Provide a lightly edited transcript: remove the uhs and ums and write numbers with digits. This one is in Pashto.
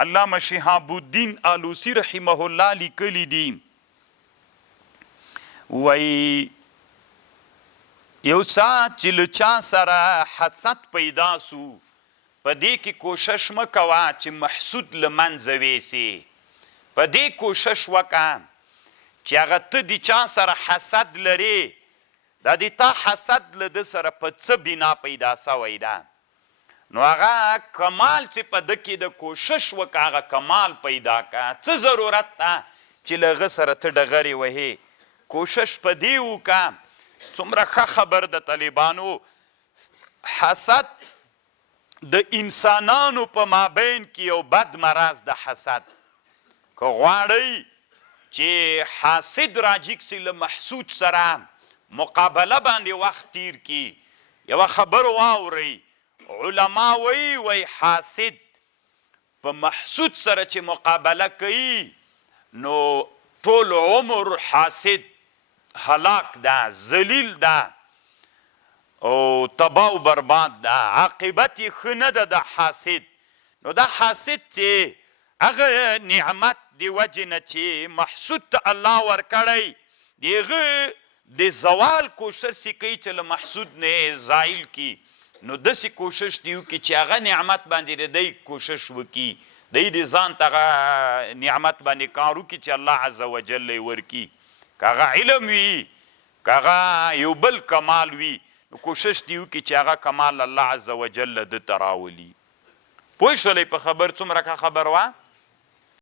علامه شهاب الدین آلوسی رحمه الله لیکلی دي وایي یو ساعت چې له چا سره حسد پیدا سو په دې کې کوشش مه کوه چې محسود له منځه ویسې په دې کوشش وکړه چې هغه ته د چا سره حسد لرې دا د تا حسد له ده سره په څه بنا پیدا سوی ده نو هغه کمال چې په ده کې د کوشش وکړه هغه کمال پیدا کړه څه ضرورت ده چې له هغه سره ته ډغرې وهې کوشش په دې وکړه څومره ښه خبر د طالبانو حسد د انسانانو په مابین کې یو بد مرض د حسد که غواړئ چې حاسد راجیک سي له محسود سره مقابله باندې وخت تیر کی یوه خبر واورئ علما وی حاسد په محسود سره چې مقابله کوي نو ټول عمر حاسد هلاک ده ذلیل ده او تباه و برباد ده عاقبت یې ښه نه ده د حاسد نو دا حاسد چې هغه نعمت د وجې نه چې محسود ته الله ورکړی د هغه د زوال کوشش یې کوي چې له محسود نه زایل کي نو داسې کوشش دی وکړي چې هغه نعمت باندې د دی کوشش وکړي دی د ځان ته هغه نعمت باندې کار وکړي چې الله عز وجل یې ورکړي که هغه علم وي که هغه یو بل کمال وي نو کوشش دی وکړي چې هغه کمال الله عز وجل ده ته راولي پوه شولئ په خبر څومره ښه خبر وه